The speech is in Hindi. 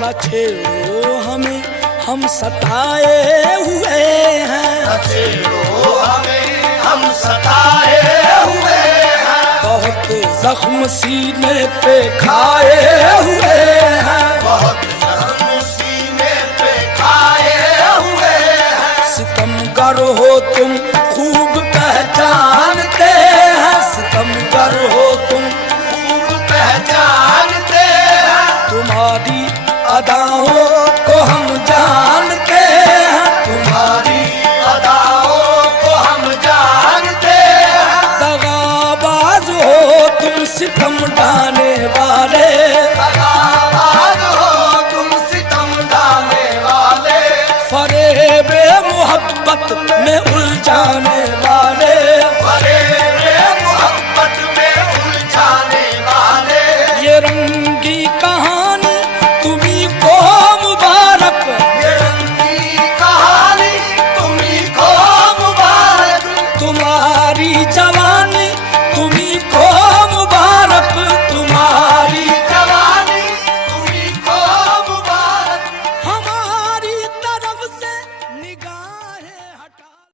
न छेड़ो हमें हम सताए हुए हैं, न छेड़ो हमें हम सताए हुए हैं, बहुत जख्म सीने पे खाए हुए हैं, बहुत जख्म सीने पे खाए हुए हैं। सितमगर हो तुम खूब पहचानते हैं, सितमगर हो तुम खूब पहचानते हैं, तुम्हारी अदाओं को हम जानते हैं, तुम्हारी अदाओं को हम जानते हैं। दगाबाज हो तुम सितम ढाने वाले, दगाबाज हो तुम सितम ढाने वाले, फरेबे मोहब्बत में उलझाने